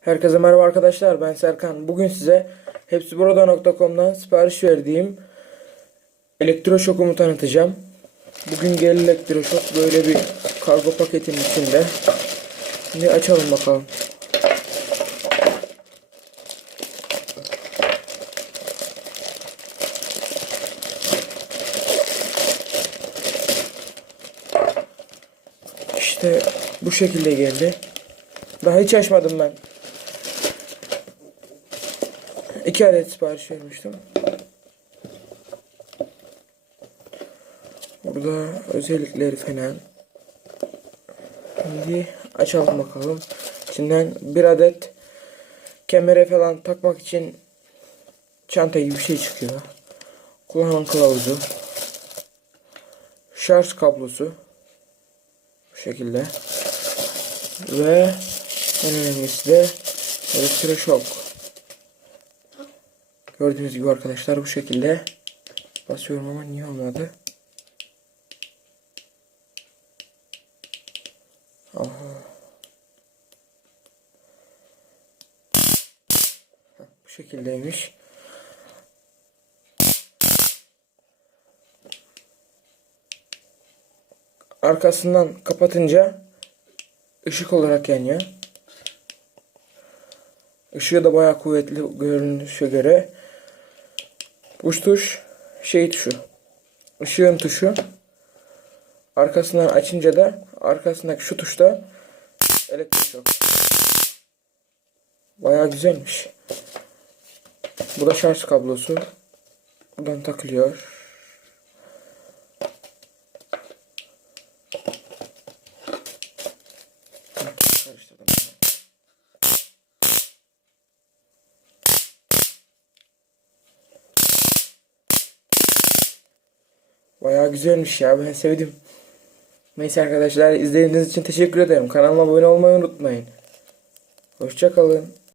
Herkese merhaba arkadaşlar ben Serkan. Bugün size hepsiburada.com'dan sipariş verdiğim elektroşokumu tanıtacağım. Bugün geldi elektroşok böyle bir kargo paketin içinde. Şimdi açalım bakalım. İşte bu şekilde geldi. Daha hiç açmadım ben. İki adet sipariş vermiştim. Burada özellikleri falan. Şimdi açalım bakalım. İçinden bir adet kemere falan takmak için çanta gibi bir şey çıkıyor. Kullanım kılavuzu. Şarj kablosu. Bu şekilde. Ve en önemlisi de elektroşok. Gördüğünüz gibi arkadaşlar bu şekilde basıyorum ama niye olmadı? Aha. Bu şekildeymiş. Arkasından kapatınca ışık olarak yanıyor. Işığı da bayağı kuvvetli görünüşe göre. Bu tuş şey tuşu. Işığın tuşu. Arkasından açınca da arkasındaki şu tuşta elektroşok. Bayağı güzelmiş. Bu da şarj kablosu. Buradan takılıyor. Bayağı güzelmiş ya ben sevdim. Neyse arkadaşlar izlediğiniz için teşekkür ederim. Kanalıma abone olmayı unutmayın. Hoşçakalın.